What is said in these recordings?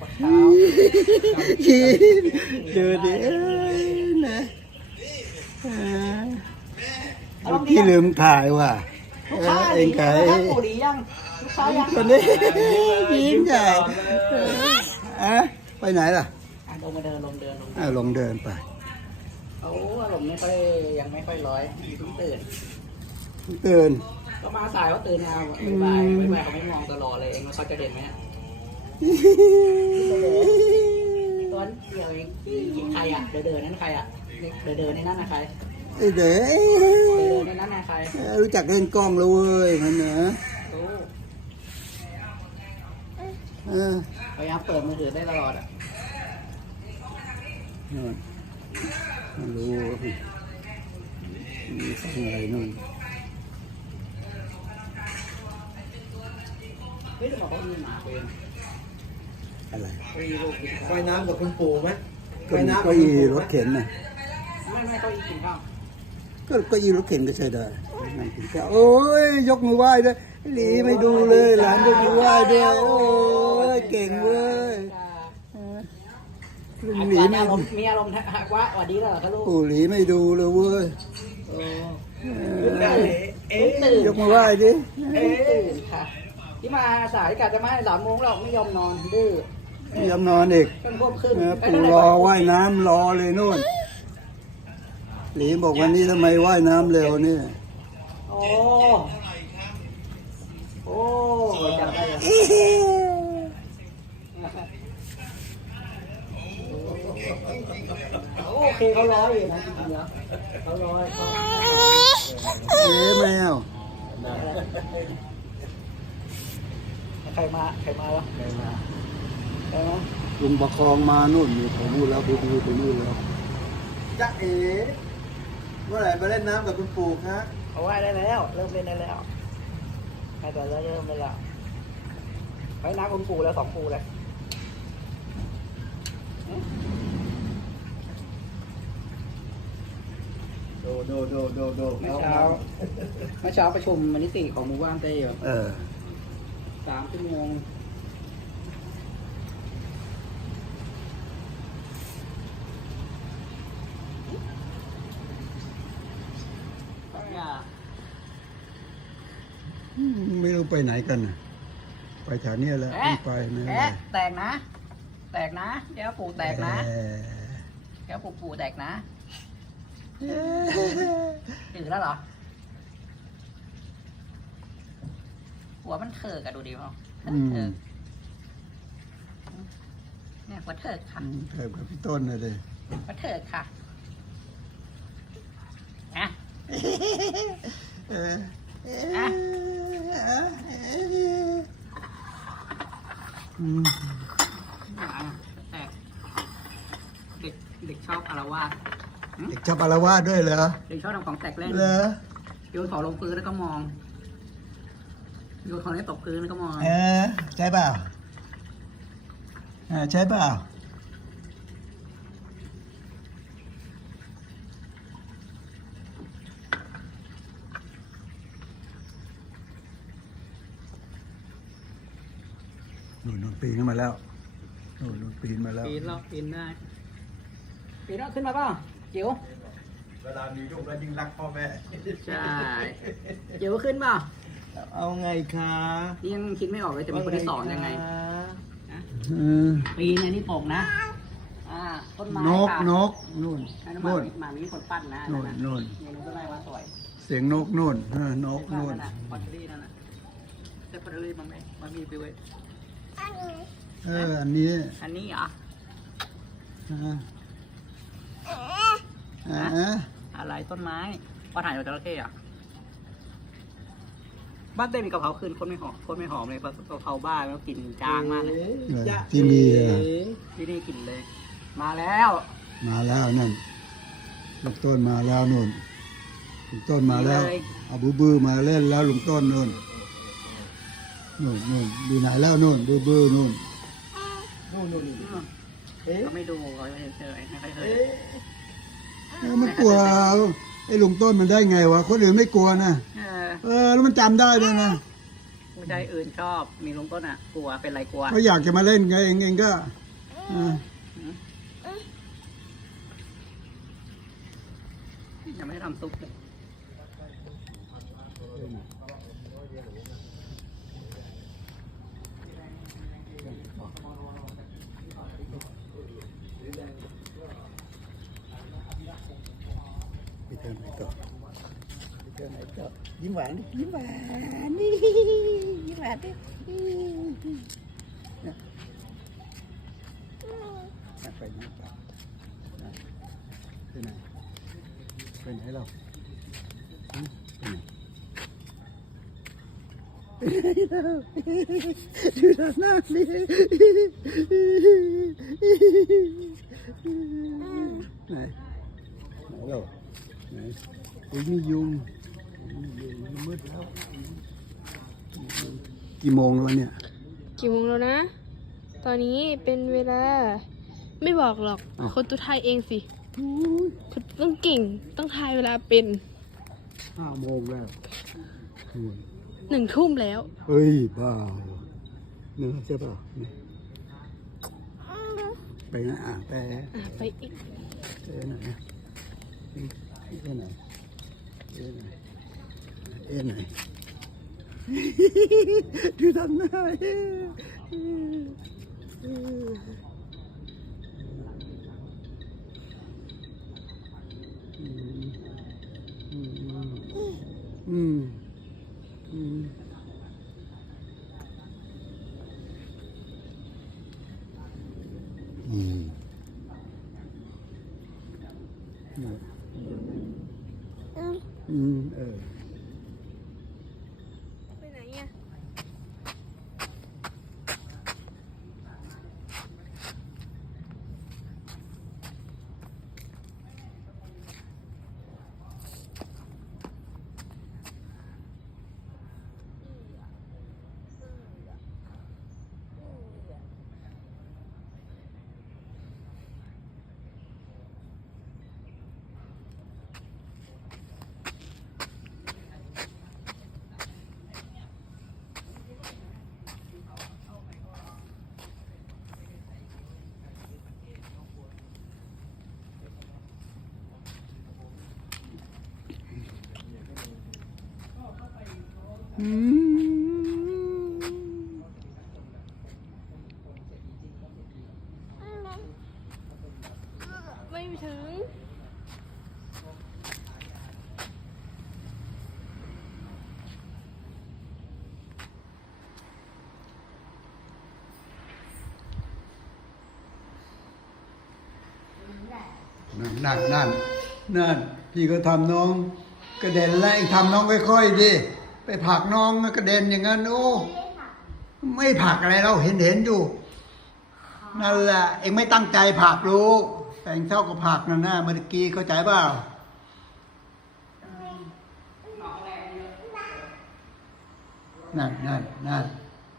ปวดเท้ายิ้มดูดิเอ้ยนะอ่าเมื่อกี้ลืมถ่ายว่ะลูกเอค้าอเองไก่ลูกค้าปู่ดียังลูกค้ายังคนนี้ยิ้มใหญ่เอออะไปไหนล่ะอะลงมาเดินลงเดินลงอะลงเดินไปเขาอารมณ์ไม่ค่อยยังไม่ค่อยร้อยเพิ่งตื่นตื่นก็มาสายว่าตื่นมาไม่บายไม่บายเขาไม่มองตลอดเลยเองว่าเขาจะเด่นไหมเนี่ย ตอนเดียวเองใครอะ เดินเดินนั่นใครอะ เดินเดินในนั้นนะใคร ไอ้เด้อเดินเดินในนั้นนะใครรู้จักเล่นกล้องแล้วเว้ยมันเนอะโอ้เออพยายามเปิดมือถือได้ตลอดอะนู่นไม่รู้มีฟังอะไรนู่นเฮ้ยจะบอกว่ามีหมาเป็น อะไรเฮ้ยลูกกินข้าวว่ายน้ำกับคุณปู่ไหมก็มีเก้าอี้รถเข็นน่ะไม่ไม่เขาอีกินข้าวก็เก้าอี้รถเข็นก็ใช้ได้นั่งกินข้าวโอ้ยยกมือไหว้ด้วยหลีไม่ดูเลยหลานยกมือไหว้ด้วยโอ้ยเก่งเว้ยเออลุงอาหลีการไม่อารมณ์มีอารมณ์หักว่าสวัสดีแล้วเหรอครับลูกปู่หลีไม่ดูเลยเว้ยโอ้เออเอ๊ะตื่นยกมือไหว้ดิเอ๊ะตื่นค่ะที่มาสายกะจะมาให้สามโมงหรอกไม่ยอมนอนดื้อ ไม่ยอมนอนอีกต้องควบขึ้นเออปู่รอว่ายน้ำรอเลยนู่น หลีบอกวันนี้ทำไมว่ายน้ำเร็วเนี่ยโอ้โอ้จำได้ยังโอเคเขาร้อยอยู่นะจริงๆแล้วเขาร้อยเขาเอ๊ะแมวใครมา ใครมาแล้วใครมา ใครมาลุงประคองมานู่นอยู่ผมนู่นแล้วบูบูไปนู่นแล้วจ๊ะเอ๋เมื่อไหร่มาเล่นน้ำกับคุณปู่คะเขาไหว้ได้แล้ว เริ่มเล่นได้แล้วใครแต่เริ่มเลยแล้วไปน้ำคุณปูแล้วสองปูเลยโดโดโดโดโดเมื่อเช้าเมื่อเช้าประชุมมนิติของหมู่บ้านเต้แบบเออสามชั่วโมงอย่า ไม่รู้ไปไหนกันน่ะไปแถวเนี้ยแหละแอะไม่ไปไม่ไปแอะแตกนะ แตกนะ เดี๋ยวปู่แตกนะ เออเดี๋ยวปู่ปู่แตกนะตื่นแล้วเหรอ หัวมันเถิกอะดูดิพ่ออืมเถิกเนี่ยหัวเถิกค่ะเกิดกับพี่ต้นเลยดิหัวเถิกค่ะนะ เออเอออะอืม แตกเด็กเด็กชอบอารวาสเด็กชอบอารวาสด้วยเหรอ เด็กชอบทำของแตกเล่นเหรอโยนของลงพื้นแล้วก็มองโยนของนี้ตกพื้นแล้วก็มอง เออใช่เปล่าเออใช่เปล่าหนุนน ปีนขึ้นมาแล้วหนุนนปีนมาแล้ว ปีนแล้วปีนได้ปีนแล้วขึ้นมาเปล่าจิ๋วเวลามีลูกแล้วยิ่งรักพ่อแม่ ใช่จิ๋วขึ้นเปล่าเอาไงคะนี่ยังคิดไม่ออกเลยจะมีคนที่สอนยังไงนะเออปีนในนี่ตกนะอ่าต้นไม้นกค่ะนกนู่นอันนั้นหมานู่นมีหมามีคนปั้นนะนู่นะนู่นเนี่ยต้นไม้มาสวย เสียงนกนู่นเออนกนั่นู่นนน่ะพอตเตอรี่นั่นน่ะใช่พอตเตอรี่มั้งไหมมันมีไปเว้ย เออ อันนี้อันนี้เหรออ่าอ่าอะไรต้นไม้พอถ่ายจากจระเข้อะบ้านเต้มีกะเพราคืนคนไม่หอมคนไม่หอมเลยเพราะกะเพราบ้านแล้วกลิ่นจางมากเลยเออที่นี่อะที่นี่กลิ่นเลย มาแล้ว มาแล้วนั่นลุงต้นมาแล้วนู่นลุงต้นมาแล้วเอาบูบือมาเล่นแล้วลุงต้นนู่น นู่นนู่นดูไหนแล้วนู่นบูบือนู่นนู่นนู่นนี่เอ๊ะก็ไม่ดูเขาเฉยๆไม่ค่อยเคยเอ๊ะเออมันกลัวไอ้ลุงต้นมันได้ไงวะคนอื่นไม่กลัวนะเออเออแล้วมันจำได้ด้วยนะไม่ใช่อื่นชอบมีลุงต้นอะ กลัวเป็นไรกลัวก็อยากจะมาเล่นไงเองเองก็อ่ายังไม่ได้ทำซุปเลย ไปเทิร์นไหนต่อไปเทิร์นไหนต่อ ยิ้มหวานดิยิ้มหวานนี่ยิ้มหวานดิเนี่ยอะไปไหนต่อนะไปไหนไปไหนเราหืมไปไหนไปไหนเราดูทำหน้าดิไหนไหนเราไหนอุ้ยมียุง กี่โมงแล้วเนี่ย กี่โมงแล้วนะ ตอนนี้เป็นเวลา ไม่บอกหรอก อ้าว คนตัวไทยเองสิคุณต้องเก่ง ต้องทายเวลาเป็นห้าโมงแล้วอืมหนึ่งทุ่มแล้ว เฮ้ยบ้าเนอะใช่ป่ะเนี่ยไปนะอะไปอะไปอีก ไปไหนอะอืมไปไหนไปไหน เอ็นไหนดูทำหน้าอืมอืมอืมอืมเออ ไปไหนอะ อืม ไม่ถึงนั่นนั่นนั่นนั่นพี่ก็ทำน้อง กระเด็นแล้วเองทำน้องค่อยๆดิ ไปผลักน้องกระเด็นอย่างนั้นโอ้ไม่ผลักอะไรเราเห็นเห็นอยู่นั่นแหละเองไม่ตั้งใจผลักลูกแต่เองเท่ากับผลักนั่นนะเมื่อกี้เข้าใจเปล่านั่นนั่นนั่น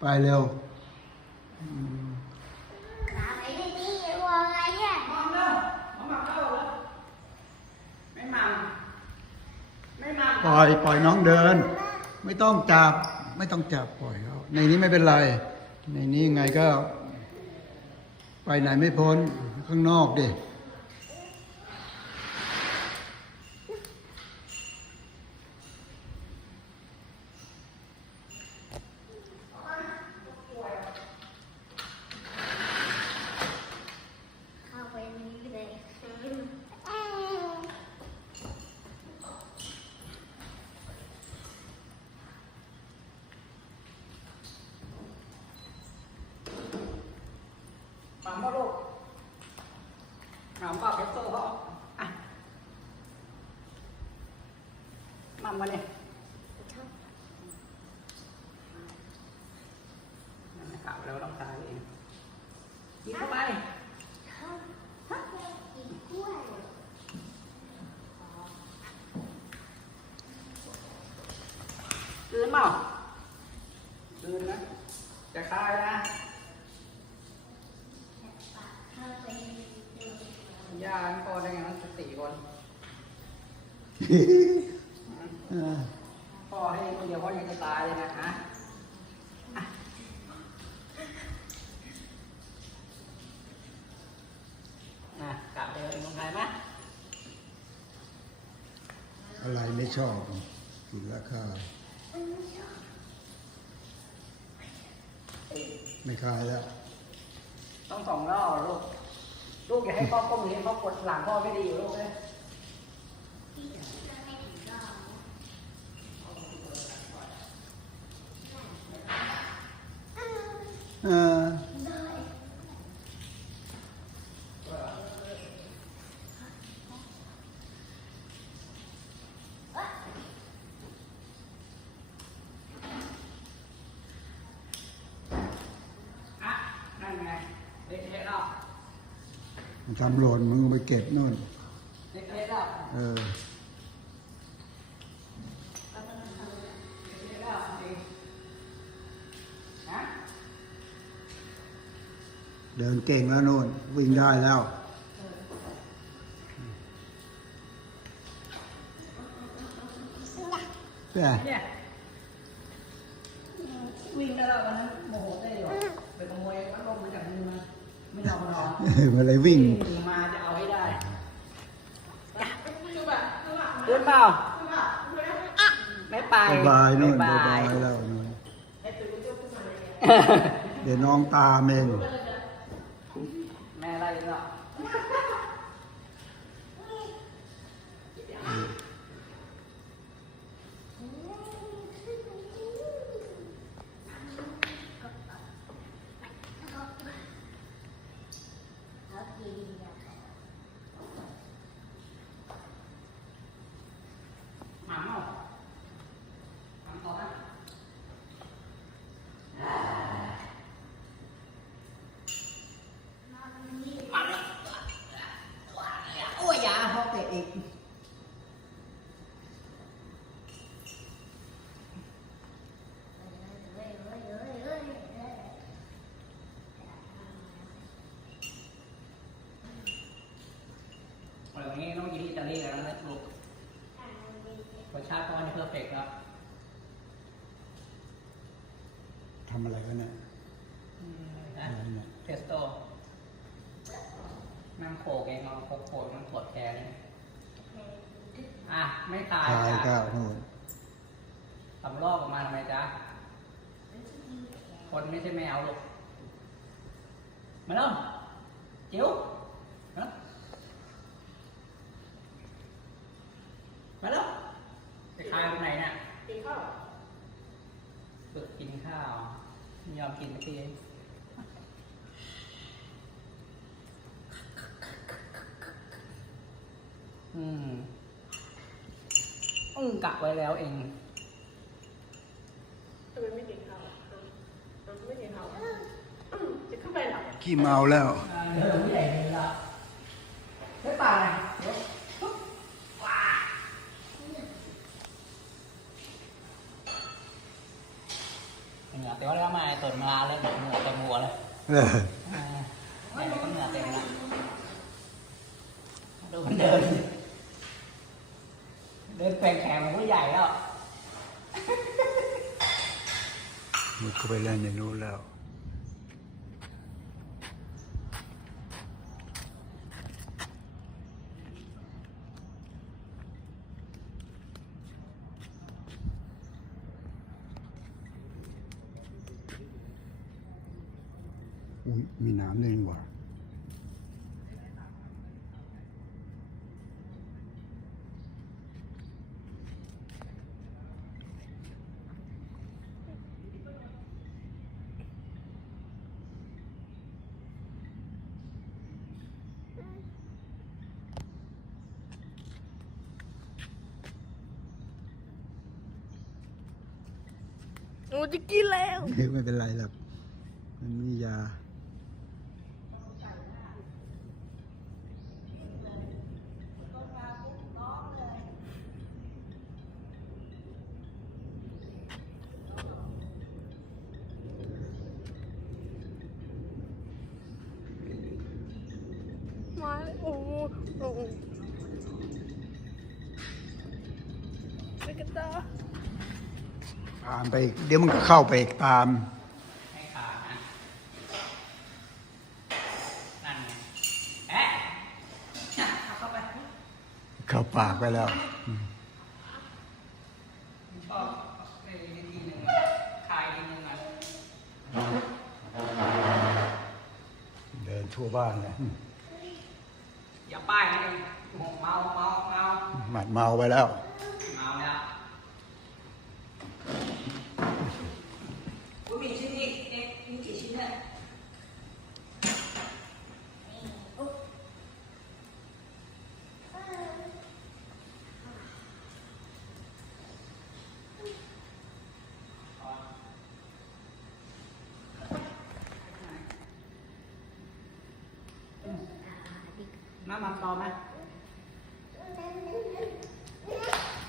ไปเร็วไม่มังไม่มังปล่อยปล่อยน้องเดิน ไม่ต้องจับไม่ต้องจับปล่อยเขาในนี้ไม่เป็นไร ในนี้ยังไงก็ ไปไหนไม่พ้นข้างนอกดิ มังป่ะลูกหอมป่ะเพชรโซ่พ่ออะ มัมมาเนี่ยนั่นข่าแล้วต้องตายเองกินเข้าไปคืนเปล่าคืนนะ จะคายนะยาพอได้ไงมันสี่คนอ่า พ่อให้คนเดียวพ่อยังจะตายเลยนะฮะน่ะกลับไปเมืองไทยไหมอะไรไม่ชอบกินราคาไม่คายแล้ว ต้องสองรอบลูก ลูกอย่าให้พ่อก้มเห็นพ่อกดหลังพ่อไม่ดีอยู่ลูกเลย ทำหล่นมึงเอาไปเก็บนู่นเละเทะแล้วเออเละเทะแล้วจริงนะเดินเก่งแล้วนู่นวิ่งได้แล้วแม่เนี่ยวิ่งได้แล้ววันนั้นโมโหได้อยู่ไปขโมยพัดลมมาจากมือมา ไม่ยอมนอนมันเลยวิ่งวิ่ง มาจะเอาให้ได้เดินเปล่าไม่ไปบายบายนู่นไม่บายไปบายแล้วนู่นเดี๋ยวน้องตามเองแม่ไล่แล้ว หมาเมาหมาต่อนะหมาแล้วโอ้ยยาพอเตะอีก วันนี้ต้องกินที่อิตาลีแล้วนะลูกรสชาติก็ไม่เพอร์เฟกต์แล้วทำอะไรกันเนี่ยนะอะไรเนี่ยเทสโต้นั่งโขกเองเอาโขกโขกมันปวดแขนอะ ไม่ตายตายจ้ะก็นู่นสำรอบออกมาทำไมจ๊ะ คนไม่ใช่แมวลูกมาเริ่มจิ๋วมา มาเริ่มจะคายตรงไหนเนี่ยกินข้าวฝึกกินข้าวไม่ยอมกินสักทีอืมอืมกะไว้แล้วเอง ทำไมไม่กินข้าวอะทำไมไม่กินข้าวอะอืมจะขึ้นไปเหรอ ขี้เมาแล้วอ่าเดินไม่ใหญ่เลยละไม่ป่าเลยเดี๋ยวปุ๊บว้า เหงื่อเต็มแล้วมาตนมาแล้วเหงื่อเต็มหัวเลยเอออ่าไหนๆก็เหงื่อเต็มแล้วดูมันเดิน เดินแกว่งแขนมันก็ใหญ่แล้ว มันก็ไปเล่นในนู้นแล้ว มีน้ำเลยนี่หว่าหนูจะกินแล้ว ไม่เป็นไรหรอกมันมียามาแล้วโอ้โหโอ้โหไปกันต่อ ตามไปอีกเดี๋ยวมันก็เข้าไปอีกตามให้ขาดนะนั่นไงแอะเข้าปากไปแล้วชอบไอ้ทีหนึ่งคลายทีหนึ่งอะเดินทั่วบ้านเลยอย่าป้ายนะเองเมาเมาเมาหมัดเมาไปแล้ว เมาแล้วกูมีชิ้นนี้เอ๊ะมีกี่ชิ้นเนี่ย น้ำมันต่อไหม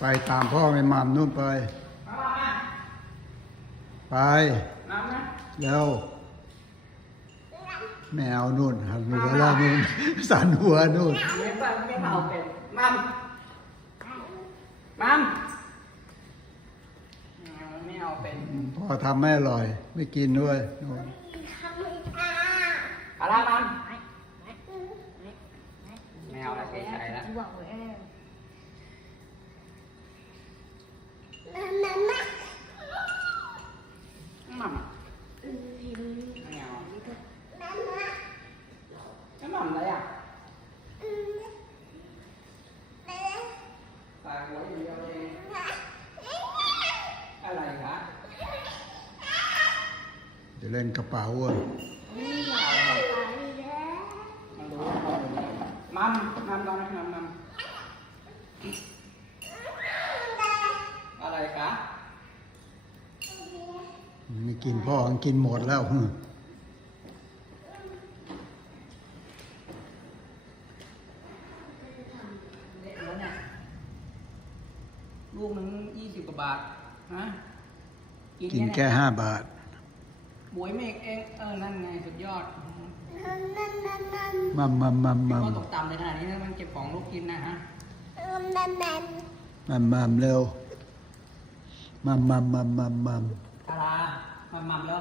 ไปตามพ่อไปหม่ำนู่นไปน้ำมันไหมไปน้ำนะแล้วแมวนู่นหันหัวแล้วนู่นสันหัวนู่นไม่เปิดไม่เผาเป็นมัมมัมไม่เอาเป็นพ่อทำไม่อร่อย ไม่กินด้วยนู่น อะไรมัมไม่เอาละเฉยๆละมัมไม่เอาแล้วมัมอะไรอะตายหัวอย่างเดียวเองอะไรคะ จะเล่นกระเป๋าอะมันรู้ว่าเขาเป็นยังไงมัมมัมตอนนั้นมัมมัมอะไรคะไม่กินพ่อมันกินหมดแล้วฮึละแล้วเนี่ยลูกนึงยี่สิบกว่าบาท ฮะ กินแค่ห้าบาท บวยเมฆเองเออนั่นไงสุดยอดมัมมัมมัมมัมก็ตกต่ำเลยขนาดนี้นะมันเก็บของลูกกินนะฮะมัมมัมเร็วมัมมัมมัมมัมมัมทารามัมมัมแล้ว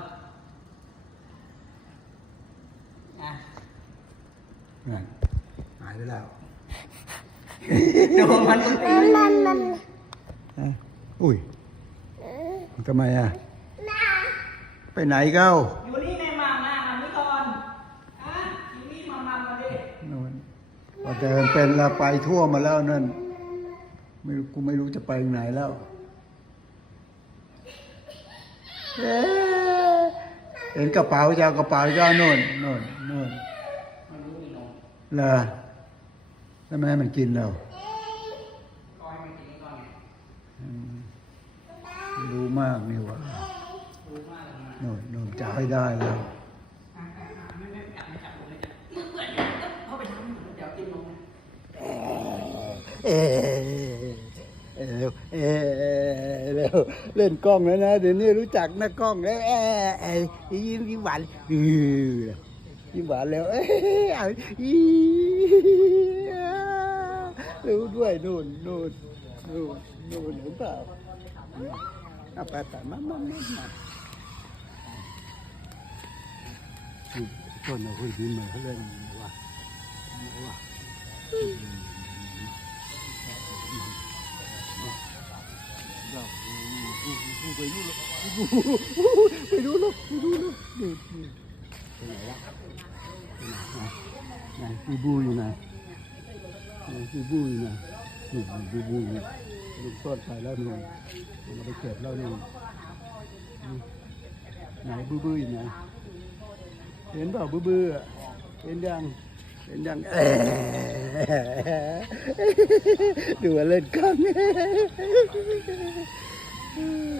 อะนั่นหายไปแล้วโดนมันตีฮะอุ้ยทำไมอะ ไปไหนเก้าอยู่นี่แม่มัมนะมัมนี่ก่อนอะอยู่นี่มัมมัมมาดินู่นพอเดินเป็นแล้วไปทั่วมาแล้วนั่น ไม่รู้กูไม่รู้จะไปไหนแล้วเอ๊ะเห็นกระเป๋าจะเอากระเป๋าก็เอาโน่นโน่นโน่นมันรู้มีนมเหรอแล้วแม่ให้มันกินแล้วก็ให้มันกินนี่ก่อนไงอืมรู้มากนี่หว่า รู้มากเลยนะ โน่นโน่น จะให้ได้แล้วอะอะอะไม่ไม่จับไม่ไม่จับเข้าไปทำเดี๋ยวเออเออเออเร็วเล่นกล้องแล้วนะเดี๋ยวนี้รู้จักนะกล้องแล้วเออเออยิ้มยิ้มหวานยิ้มหวานแล้วเออเออรู้ด้วยนู่นนู่นนู่นนู่นเห็นเปล่าเอาไปไปมามามามา ต้นเอาคุยดีมาเขาเล่นว่ะว่ะไปดูล้วไปดูล้วไปดูแล้วดูดูไปไหนวะไหนบูบูอยู่ไหนไหนบูบูอยู่ไหนนี่บูบูอยู่ลูกต้นไปแล้วหนึ่งเราไปเก็บแล้วหนึ่งไหนบูบูอยู่ไหน เห็นเปล่าบูบูอะเห็นยังเห็นยังเอ๊ะดูว่าเล่นกัน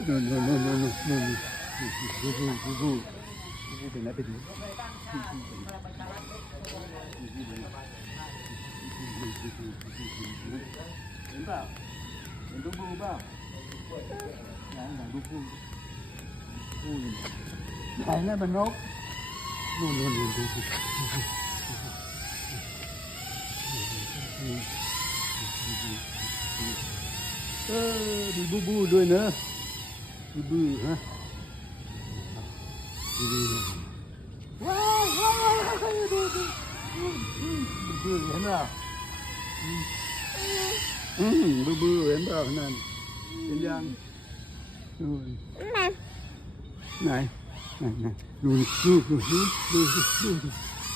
นู่นนู่นนู่นนู่นนู่นนู่นบูบูบูบูบูบูเป็นไรไปดูเห็นเปล่าเห็นบูบูเปล่าไหนไหนบูบูบูอยู่ไหนนั่นมันนกนู่นนู่นนู่นดูดูเออมีบูบูด้วยเนอะบูบูฮะบูบูว้าวว้าวดูดูบูบูเห็นเ luôn luôn luôn luôn ơ đi bu bu đuôi nữa. Bu bu ha bu bu wow wow bu bu bu em à ừ bu bu em vào nè em đang này. ดูดูดูดูดูดู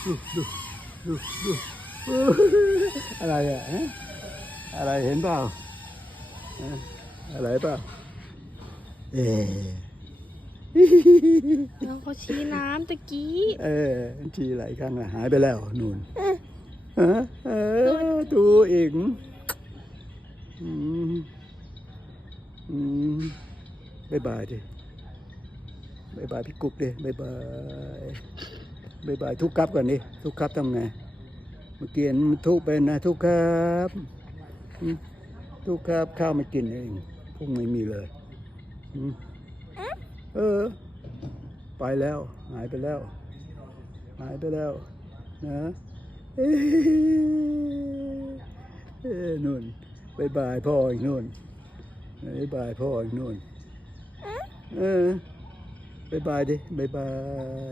ดูดูดูดูดูอะไรอะอะไรเห็นเปล่าอะไรเปล่าเออน้องเขาชี้น้ำตะกี้ เออทีหลายครั้งละหายไปแล้วนู่นเออเออดูอีกอืมอืมบายบายดิ บายบายพี่กุ๊กดิบายบายบายบายทุกครับก่อนดิทุกครับทำไงเมื่อกี้นทุกไปนะทุกครับทุกครับข้าวไม่กินเองพวกไม่มีเลยเออ ไปแล้ว หายไปแล้ว หายไปแล้วนะเอ้เอ้นู่นบายบายพ่ออีกนู่นบายบายพ่ออีกนู่นเออ บายบายดิบายบา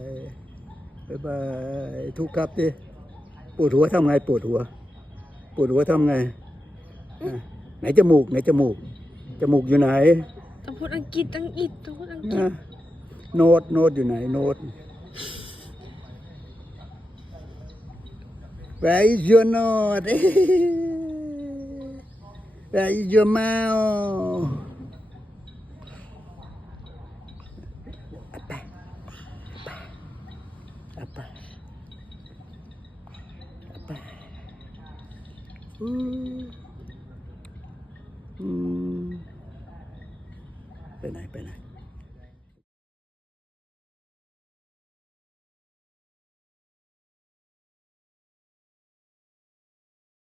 ยบายบายทุกครับดิปวดหัวทำไงปวดหัว ปวดหัวทำไงอะไหนจมูกไหนจมูกจมูกอยู่ไหนต้องพูดอังกฤษอังกฤษต้องพูดอังกฤษนะโน้ตโน้ตอยู่ไหนโน้ต Where is your note? Where is your mouth? ไปไหนไปไหน